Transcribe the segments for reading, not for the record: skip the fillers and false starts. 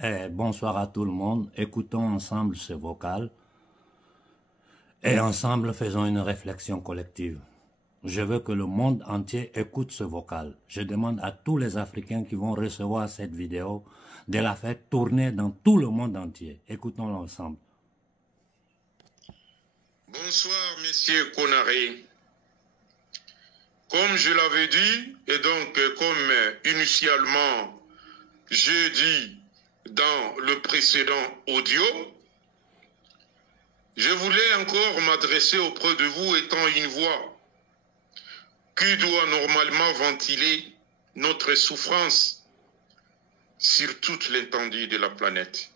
Bonsoir à tout le monde. Écoutons ensemble ce vocal et ensemble faisons une réflexion collective. Je veux que le monde entier écoute ce vocal. Je demande à tous les Africains qui vont recevoir cette vidéo de la faire tourner dans tout le monde entier. Écoutons-le ensemble. Bonsoir, messieurs Konaré. Comme je l'avais dit, et donc comme initialement j'ai dit dans le précédent audio, je voulais encore m'adresser auprès de vous étant une voix qui doit normalement ventiler notre souffrance sur toute l'étendue de la planète.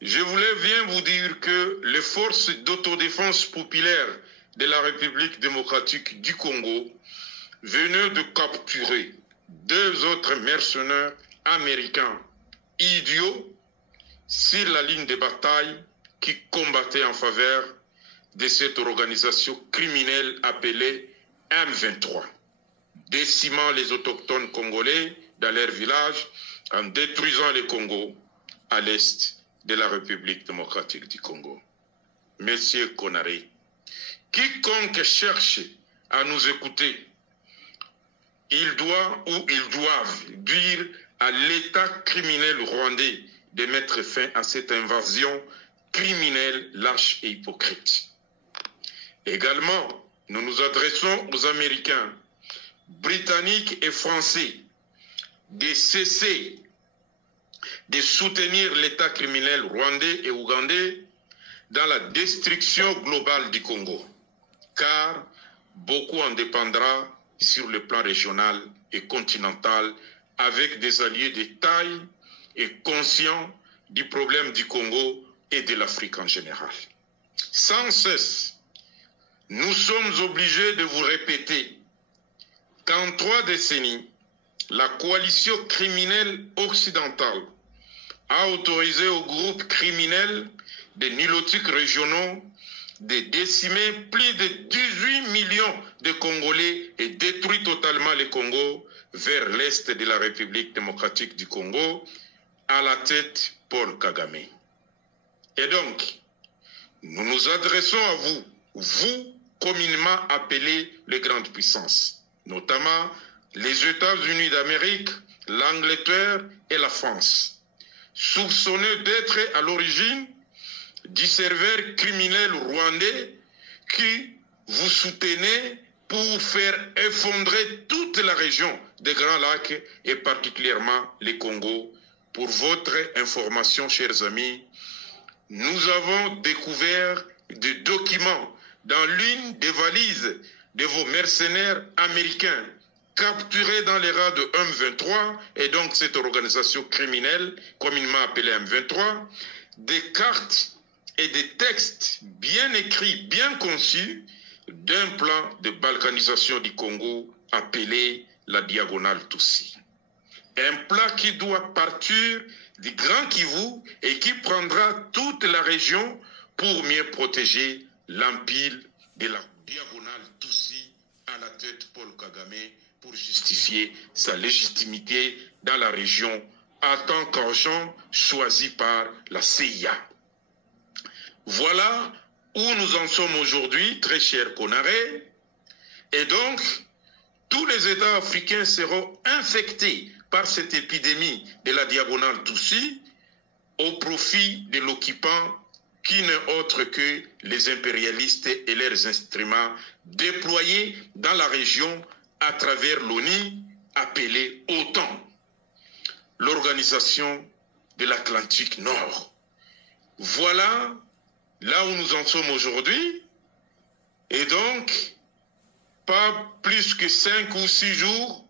Je voulais bien vous dire que les forces d'autodéfense populaire de la République démocratique du Congo venaient de capturer 2 autres mercenaires américains idiots sur la ligne de bataille qui combattaient en faveur de cette organisation criminelle appelée M23, décimant les autochtones congolais dans leur village en détruisant le Congo à l'est de la République démocratique du Congo. Monsieur Konaré, quiconque cherche à nous écouter, il doit ou ils doivent dire à l'État criminel rwandais de mettre fin à cette invasion criminelle, lâche et hypocrite. Également, nous nous adressons aux Américains, Britanniques et Français de cesser de soutenir l'État criminel rwandais et ougandais dans la destruction globale du Congo, car beaucoup en dépendra sur le plan régional et continental avec des alliés de taille et conscients du problème du Congo et de l'Afrique en général. Sans cesse, nous sommes obligés de vous répéter qu'en 3 décennies, la coalition criminelle occidentale a autorisé aux groupes criminels des nilotiques régionaux de décimer plus de 18 millions de Congolais et détruit totalement le Congo vers l'est de la République démocratique du Congo, à la tête Paul Kagame. Et donc, nous nous adressons à vous, vous communément appelés les grandes puissances, notamment les États-Unis d'Amérique, l'Angleterre et la France, soupçonnés d'être à l'origine du serveur criminel rwandais qui vous soutenez pour faire effondrer toute la région des Grands Lacs et particulièrement les Congo. Pour votre information, chers amis, nous avons découvert des documents dans l'une des valises de vos mercenaires américains capturés dans les rats de M23 et donc cette organisation criminelle communément appelée M23, des cartes et des textes bien écrits, bien conçus d'un plan de balkanisation du Congo appelé la diagonale Tutsi. Un plan qui doit partir du Grand Kivu et qui prendra toute la région pour mieux protéger l'empire de la diagonale Tutsi à la tête Paul Kagame pour justifier sa légitimité dans la région en tant qu'agent choisi par la CIA. Voilà où nous en sommes aujourd'hui, très cher Konaré. Et donc, tous les États africains seront infectés par cette épidémie de la diagonale Tutsi au profit de l'occupant qui n'est autre que les impérialistes et leurs instruments déployés dans la région à travers l'ONU appelée OTAN, l'organisation de l'Atlantique Nord. Voilà là où nous en sommes aujourd'hui. Et donc, pas plus que 5 ou 6 jours,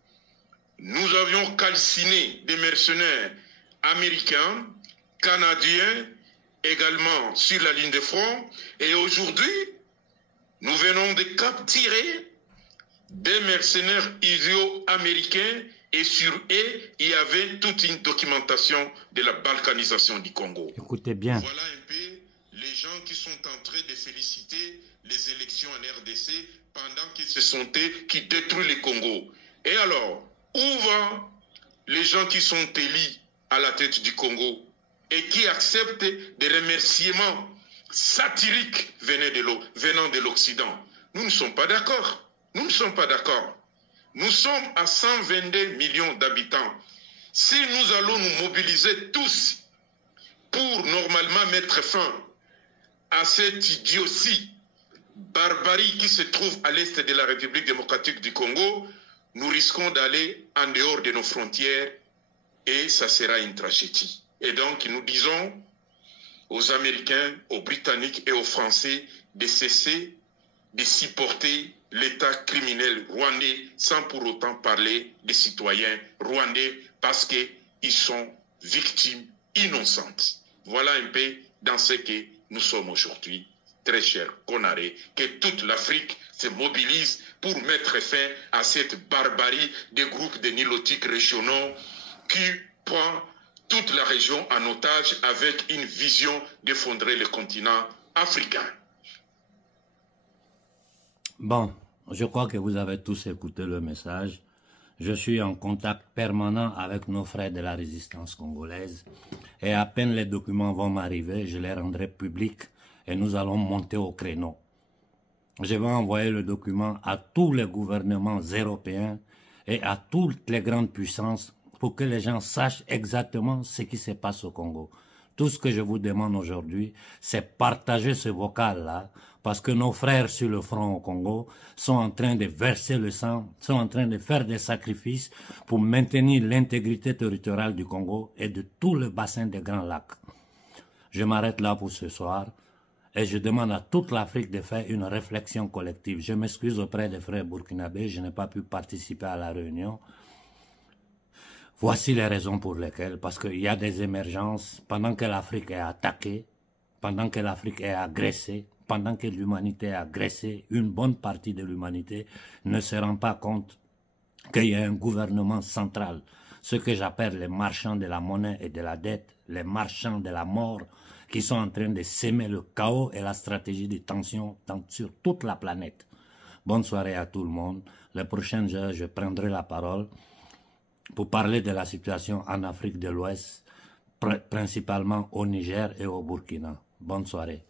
nous avions calciné des mercenaires américains, canadiens, également sur la ligne de front. Et aujourd'hui, nous venons de capturer des mercenaires idiots américains et sur eux, il y avait toute une documentation de la balkanisation du Congo. Écoutez bien. Voilà un peu les gens qui sont en train de féliciter les élections en RDC pendant qu'ils se sont qui détruisent le Congo. Et alors, où vont les gens qui sont élus à la tête du Congo et qui accepte des remerciements satiriques venant de l'Occident. Nous ne sommes pas d'accord. Nous ne sommes pas d'accord. Nous sommes à 122 millions d'habitants. Si nous allons nous mobiliser tous pour normalement mettre fin à cette idiotie, barbarie qui se trouve à l'est de la République démocratique du Congo, nous risquons d'aller en dehors de nos frontières et ça sera une tragédie. Et donc nous disons aux Américains, aux Britanniques et aux Français de cesser de supporter l'État criminel rwandais sans pour autant parler des citoyens rwandais parce qu'ils sont victimes innocentes. Voilà un peu dans ce que nous sommes aujourd'hui, très cher Konaré, que toute l'Afrique se mobilise pour mettre fin à cette barbarie des groupes de nilotiques régionaux qui prend toute la région en otage avec une vision d'effondrer le continent africain. Bon, je crois que vous avez tous écouté le message. Je suis en contact permanent avec nos frères de la résistance congolaise et à peine les documents vont m'arriver, je les rendrai publics et nous allons monter au créneau. Je vais envoyer le document à tous les gouvernements européens et à toutes les grandes puissances pour que les gens sachent exactement ce qui se passe au Congo. Tout ce que je vous demande aujourd'hui, c'est partager ce vocal-là, parce que nos frères sur le front au Congo sont en train de verser le sang, sont en train de faire des sacrifices pour maintenir l'intégrité territoriale du Congo et de tout le bassin des Grands Lacs. Je m'arrête là pour ce soir et je demande à toute l'Afrique de faire une réflexion collective. Je m'excuse auprès des frères burkinabés, je n'ai pas pu participer à la réunion. Voici les raisons pour lesquelles, parce qu'il y a des émergences, pendant que l'Afrique est attaquée, pendant que l'Afrique est agressée, pendant que l'humanité est agressée, une bonne partie de l'humanité ne se rend pas compte qu'il y a un gouvernement central, ce que j'appelle les marchands de la monnaie et de la dette, les marchands de la mort, qui sont en train de s'aimer le chaos et la stratégie de tension sur toute la planète. Bonne soirée à tout le monde. Les prochaines heures, je prendrai la parole pour parler de la situation en Afrique de l'Ouest, principalement au Niger et au Burkina. Bonne soirée.